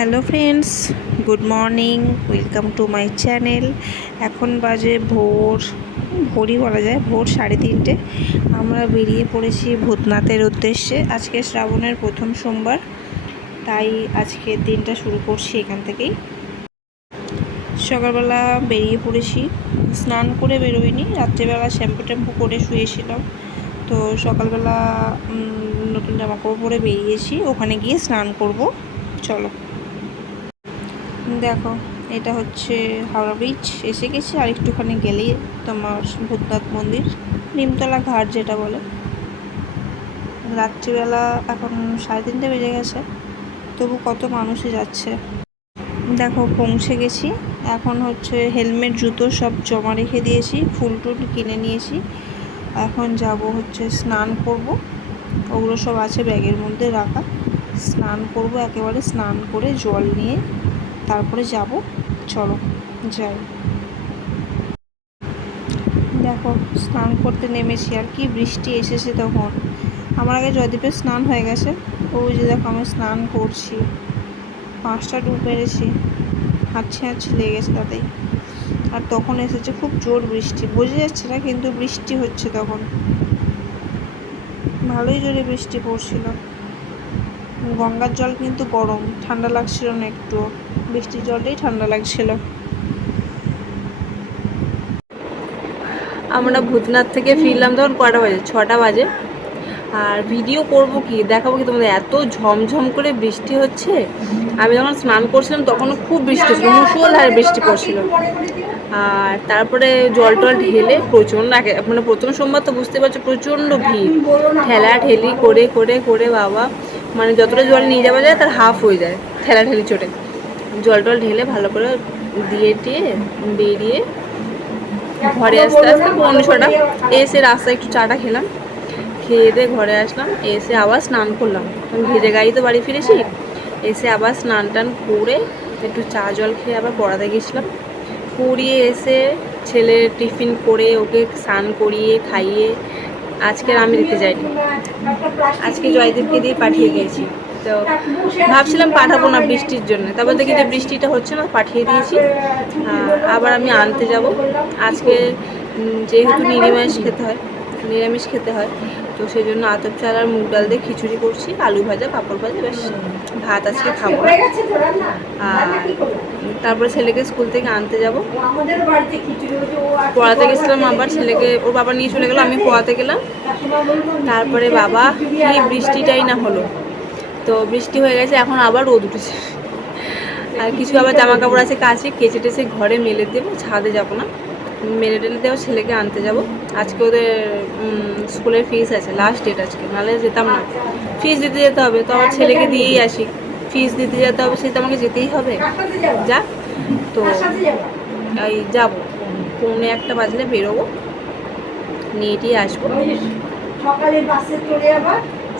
Hello friends, good morning, welcome to my channel. এখন বাজে ভোরই বলা যায়, ভোর 3:30। আমরা বেরিয়ে পড়েছি ভূতনাথের উদ্দেশ্যে। আজকে শ্রাবণের প্রথম সোমবার, তাই আজকের দিনটা শুরু করছি এখান থেকেই। সকালবেলা বেরিয়ে পড়েছি, স্নান করে বেরোইনি, রাত্রেবেলা শ্যাম্পু করে শুয়েছিলাম। তো সকালবেলা নতুন জামাকাপড় পরে বেরিয়েছি, ওখানে গিয়ে স্নান করব। চলো দেখো, এটা হচ্ছে হাওড়া ব্রিজ। এসে গেছি, আর একটুখানি গেলেই তোমার ভূতনাথ মন্দির, নিমতলা ঘাট যেটা বলে। রাত্রিবেলা এখন 3:30 বেজে গেছে, তবু কত মানুষই যাচ্ছে। দেখো পৌঁছে গেছি। এখন হচ্ছে হেলমেট জুতো সব জমা রেখে দিয়েছি, ফুল টুল কিনে নিয়েছি। এখন যাব হচ্ছে স্নান করব, ওগুলো সব আছে ব্যাগের মধ্যে রাখা। স্নান করব, একেবারে স্নান করে জল নিয়ে তারপরে যাব। চলো যাই। দেখো স্নান করতে নেমেছি, আর কি বৃষ্টি এসেছে তখন। আমার আগে জয়দীপের স্নান হয়ে গেছে, ওই যে দেখো আমি স্নান করছি। 5টা ডুব মেরেছি, হাঁচি লেগেছে তাতেই। আর তখন এসেছে খুব জোর বৃষ্টি, বোঝা যাচ্ছে না কিন্তু বৃষ্টি হচ্ছে তখন, ভালোই জোরে বৃষ্টি পড়ছিল। গঙ্গার জল কিন্তু গরম, ঠান্ডা লাগছিল না একটু, বৃষ্টির জলটাই ঠান্ডা লাগছিল। আমরা ভূতনাথ থেকে ফিরলাম তখন কটা বাজে, 6টা বাজে। আর ভিডিও করব কি, দেখাবো কি তোমাদের, এত ঝমঝম করে বৃষ্টি হচ্ছে। আমি যখন স্নান করছিলাম তখনও খুব বৃষ্টি হচ্ছিল, মুষলধারে বৃষ্টি পড়ছিল। আর তারপরে জল টল ঢেলে প্রচণ্ড, মানে প্রথম সোমবার তো বুঝতে পারছো প্রচণ্ড ভিড়, ঠেলা ঠেলি করে করে করে বাবা, মানে যতটা জল নিয়ে যাওয়া যায় তার হাফ হয়ে যায় ঠেলা ঠেলি চোটে। জল টল ঢেলে ভালো করে দিয়ে টিয়ে বেরিয়ে ঘরে আসতে আসতে 5:30। এসে রাস্তায় একটু চাটা খেলাম, খেয়ে দিয়ে ঘরে আসলাম। এসে আবার স্নান করলাম, আমি ভেজে গাড়ি তো বাড়ি ফিরেছি। এসে আবার স্নান টান করে একটু চা জল খেয়ে আবার পড়াতে গেছিলাম। পড়িয়ে এসে ছেলের টিফিন করে ওকে স্নান করিয়ে খাইয়ে, আজকে আমি দিতে যাইনি, আজকে জয়দীপকে দিয়ে পাঠিয়ে দিয়েছি। তো ভাবছিলাম পাঠাবো না বৃষ্টির জন্য, তারপর দেখি যে বৃষ্টিটা হচ্ছে না, পাঠিয়ে দিয়েছি। আবার আমি আনতে যাব আজকে, যেহেতু নিরামিষ খেতে হয়, তো সেই জন্য আতপ চাল আর মুগ ডাল দিয়ে খিচুড়ি করছি, আলু ভাজা পাঁপড় ভাজা, বেশ ভাত আজকে খাবো না। আর তারপরে ছেলেকে স্কুল থেকে আনতে যাব, পড়াতে গেছিলাম, আবার ছেলেকে ওর বাবা নিয়ে চলে গেলো, আমি পড়াতে গেলাম। তারপরে বাবা কি বৃষ্টিটাই না হলো, তো বৃষ্টি হয়ে গেছে, এখন আবার রোদ উঠেছে। আর কিছু আবার জামা কাপড় আছে কাছে, কেচে টেচে ঘরে মেলে দেবো, ছাদে যাবো না, মেলে টেলে দেবো, ছেলেকে আনতে যাব। আজকে ওদের স্কুলের ফিস আছে, লাস্ট ডেট আজকে, নাহলে যেতাম না। ফিস দিতে যেতে হবে, তো আমার ছেলেকে দিয়েই আসি, ফিস দিতে যেতে হবে, সে তো আমাকে যেতেই হবে। যা, তো এই যাবো, 1:45 বাজলে বেরোবো, নিয়ে আসবো।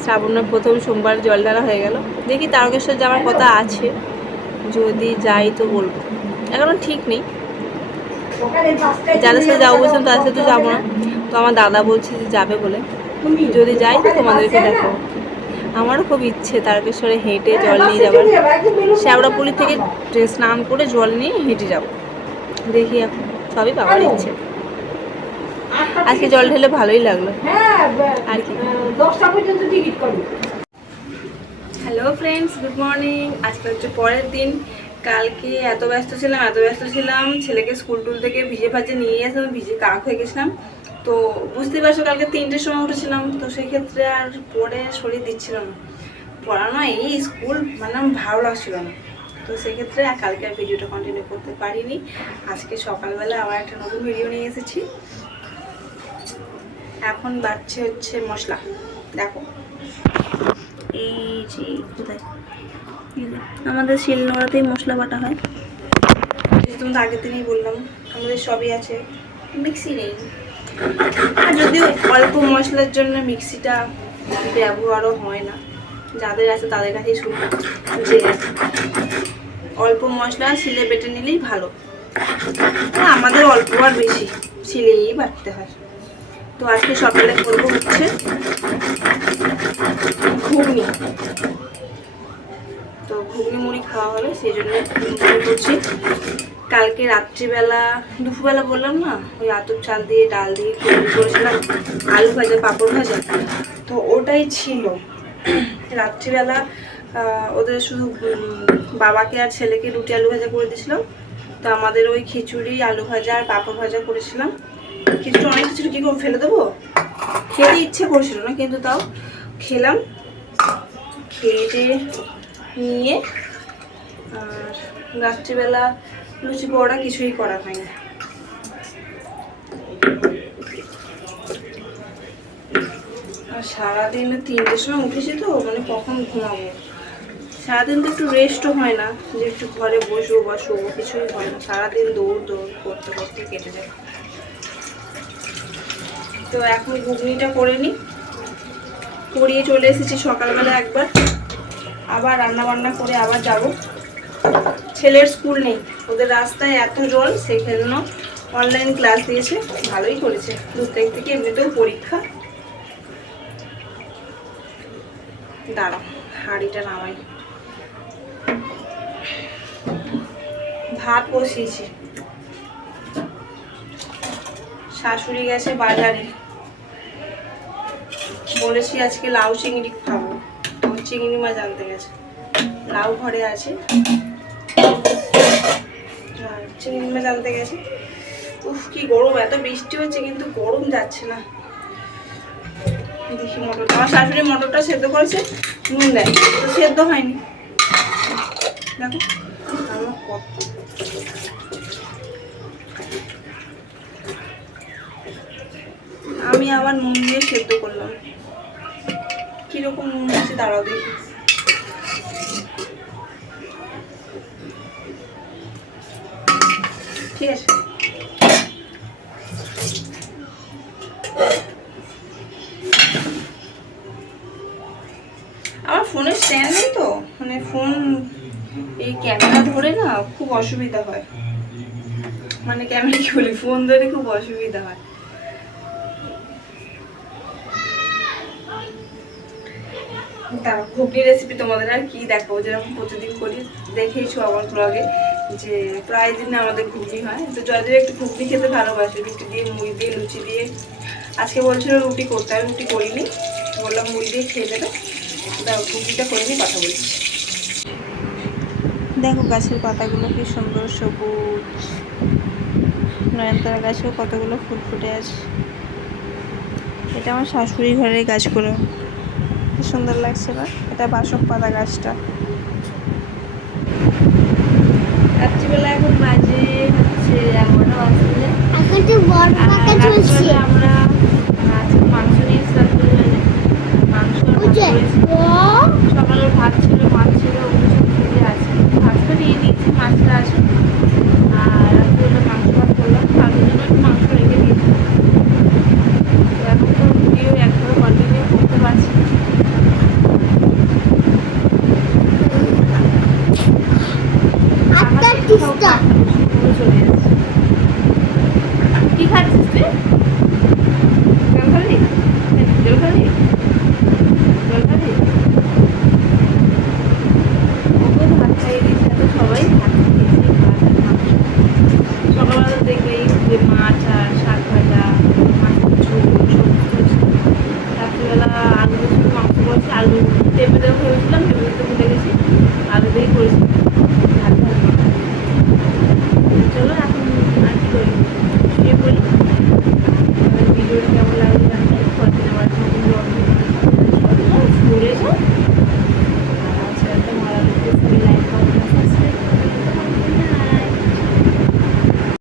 শ্রাবণের প্রথম সোমবার জল ঢালা হয়ে গেল। দেখি তারকেশ্বর যাওয়ার কথা আছে, যদি যাই তো বলবো, এখনো ঠিক নেই। যাদের সাথে যাবো বলছিলাম তাদের সাথে যাবো না, তো আমার দাদা বলছে যে যাবে বলে, যদি যাই তো তোমাদেরকে দেখো। আমারও খুব ইচ্ছে তারকেশ্বরে হেঁটে জল নিয়ে যাবার, শ্যাওড়াপুলি থেকে স্নান করে জল নিয়ে হেঁটে যাব। দেখি এখন সবই বাবার ইচ্ছে। আজকে জল ঢেলে ভালোই লাগলো আর কি। Hello friends, good morning. আজকে হচ্ছে পরের দিন। কালকে এত ব্যস্ত ছিলাম, ছেলেকে স্কুল টুল থেকে ভিজে ভাজে নিয়ে আসলাম, ভিজে কাক হয়ে গেছিলাম। তো বুঝতেই পারছো কালকে 3টের সময় উঠেছিলাম, তো সেক্ষেত্রে আর পরে শরীর দিচ্ছিল না, পড়ানো এই স্কুল মানে ভালো লাগছিল না। তো সেক্ষেত্রে কালকে আর ভিডিওটা কন্টিনিউ করতে পারিনি। আজকে সকালবেলা আবার একটা নতুন ভিডিও নিয়ে এসেছি। এখন বাড়ছে হচ্ছে মশলা, দেখো এই যে কোথায়, আমাদের শিলনোড়াতেই মশলা বাটা হয়। তোমাদের আগের দিনই বললাম আমাদের সবই আছে, মিক্সি নেই। আর যদিও অল্প মশলার জন্য মিক্সিটা ব্যবহারও হয় না, যাদের আছে তাদের কাছেই শুরু, যে অল্প মশলা শিলে বেটে নিলেই ভালো। আমাদের অল্প আর বেশি শিলেই বাটতে হয়। তো আজকে সকালে করবো হচ্ছে ঘুগনি। তো ঘুগনি মুড়ি খাওয়া হবে, সেই জন্য ঘুগনি করছি। কালকে রাত্রিবেলা দুপুরবেলা বললাম না, ওই আতপ চাল দিয়ে ডাল দিয়ে ঘুগনি করেছিলাম, আলু ভাজা পাঁপড় ভাজা, তো ওটাই ছিল। রাত্রিবেলা ওদের শুধু বাবাকে আর ছেলেকে রুটি আলু ভাজা করে দিয়েছিলাম। তো আমাদের ওই খিচুড়ি আলু ভাজা আর পাঁপড় ভাজা করেছিলাম। খিচুড়ি অনেক খিচুড়ি কী করে ফেলে দেবো, খেতে ইচ্ছে করছিল না, কিন্তু তাও খেলাম। খেয়ে নিয়ে আর রাত্রিবেলা লুচি পরোটা কিছুই করা হয়নি। আর সারাদিন 3টের সময় উঠেছি তো, মানে কখন ঘুমাবো। সারাদিন তো একটু রেস্টও হয় না, যে একটু ঘরে বসবো বা শোবো, কিছুই হয় না। সারাদিন দৌড় করতে করতে কেটে যায়। তো এখন ঘুগনিটা করে নিই, করিয়ে চলে এসেছি সকালবেলা একবার, আবার রান্না বান্না করে আবার যাব। ছেলের স্কুল নেই, ওদের রাস্তায় এত জল, সেখানে অনলাইন ক্লাস দিয়েছে, ভালোই করেছে। 2 তারিখ থেকে এমনিতেও পরীক্ষা। দাঁড়াও হাঁড়িটা নামাই। ভাত বসিয়েছি, শাশুড়ি গেছে বাজারে, বলেছি আজকে লাউ চিংড়ি খাবো, তো চিংড়ি মাছ আনতে গেছে। লাউ ঘরে আছে, চিংড়ি মাছ আনতে গেছে। উফ কি গরম, এত বৃষ্টি হচ্ছে কিন্তু গরম যাচ্ছে না। দেখি মটরটা, আমার শাশুড়ি মটরটা সেদ্ধ করেছে, নুন দেয়, তো সেদ্ধ হয়নি। দেখো আমার কত, আমি আবার নুন দিয়ে সেদ্ধ করলাম। কিরকম নুন দিয়েছে দাঁড়াও দেখি। ঠিক আছে, আমার ফোনের স্ট্যান্ড নেই তো, মানে ফোন এই ক্যামেরা ধরে না খুব অসুবিধা হয়, মানে ক্যামেরা কি বলি, ফোন ধরে খুব অসুবিধা হয়। তারপর ঘুগনি রেসিপি তোমাদের আর কি দেখাবো, যেরকম প্রতিদিন করি, দেখেইছো আমার ব্লগে যে প্রায় দিন আমাদের ঘুগনি হয়। তো জয়দেব একটু ঘুগনি খেতে ভালোবাসে, রুটি দিয়ে মুড়ি দিয়ে লুচি দিয়ে। আজকে বলছিল রুটি করতে, আর রুটি করিনি, বললাম মুড়ি দিয়ে খেয়ে নেবে। দাও ঘুগনিটা করে নিয়ে কথা বলছি। দেখো গাছের পাতাগুলো কি সুন্দর সবুজ, নয়নতারা গাছেও কতগুলো ফুল ফুটে আছে। এটা আমার শাশুড়ি ঘরের গাছগুলো, কি সুন্দর লাগছে না? এটা বাসক পাতা গাছটা। রাত্রিবেলা এখন বাজে হচ্ছে 11টা বাজছে। আমরা আজকে মাংস নিয়েছিলাম, মাংস সকালের ভাত ছিল, মাছ ছিল, ওগুলো সব ফ্রিজে আছে। ভাতটা নিয়ে নিয়েছি, মাছটা আছে। আর রাত্রিবেলা মাংস ভাত করলাম, কালকের জন্য একটু মাংস রেখে দিয়েছি। এখন তো ভিডিও একভাবে কন্টিনিউ করতে পারছি না। চলে যাচ্ছে। কি খাচ্ছিস তুই? জল খাবি? জল খাবি? জল খাবি? ওকে ভাত খাইয়ে দিয়েছে, তো সবাই ভাত খেয়েছে, ভাত আর মাংস। সকালবেলা দেখবে যে মাছ আর শাক ভাজা, মাছের ঝোল সমস্ত। রাত্রিবেলা আলু দিয়ে শুধু মাংস করেছি, আলু টেপে দেওয়া ভেবেছিলাম, টেপে দিতে ভুলে গেছি, আলু দিয়েই করেছি। চলো এখন আর কি করি।